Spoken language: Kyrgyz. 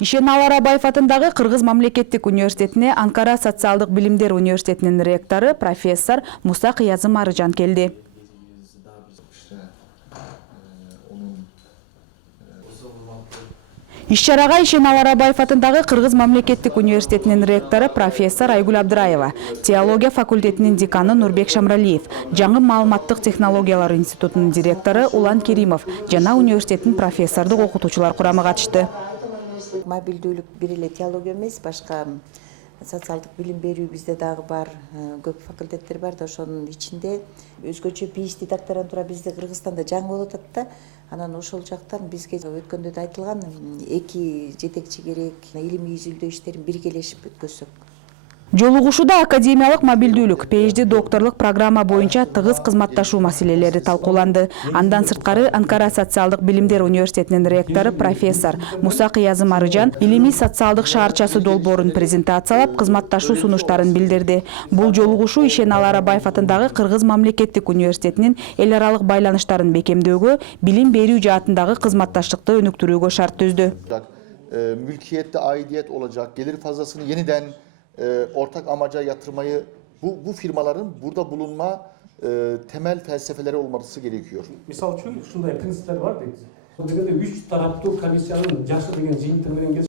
Ишеналы Арабаев атындагы Кыргыз мамлекеттик университетине Анкара социалдык билимдер университетинин ректору профессор Муса Кыязым Арыжан келди. Иш-чарага Ишеналы Арабаев атындагы Кыргыз мамлекеттик университетинин ректору профессор Айгүл Абдыраева, теология факультетинин деканы Нурбек Шамралиев, жаңы маалыматтык технологиялар институтунун директору Улан Керимов жана университеттин профессордук окутуучулар курамы катышты. Мобилдүүлүк бир эле теология эмес, башка социалдык билим берүү бизде дагы бар, көп факультеттер бар да, ошонун ичинде өзгөчө PhD докторантура бизде Кыргызстанда жаңы болуп атат да. Анан ошол жактан бизге өткөндө да айтылган, эки жетекчи керек, илимий изилдөө иштерин биргелешип өткөзсөк. Жолугушууда академиялык мобилдүүлүк, PhD докторлук программа боюнча тыгыз кызматташуу маселелери талкууланды. Андан сырткары Анкара социалдык билимдер университетинин ректору профессор Муса Кыязым Арыжан илимий социалдык шаарчасы долбоорун презентациялап, кызматташуу сунуштарын билдирди. Бул жолугушуу Ишеналы Арабаев атындагы Кыргыз мамлекеттик университетинин эл аралык байланыштарын бекемдөөгө, билим берүү жаатындагы кызматташтыкты өнүктүрүүгө шарт түздү. Mülkiyette aidiyet olacak, gelir fazlasını yeniden ortak amaca yatırmayı bu firmaların burada bulunma temel felsefeleri olması gerekiyor. Misal üçün şunday prinsipler var deydi. Degende 3 тараптуу комиссиянын жакшы деген жыйынтыгы менен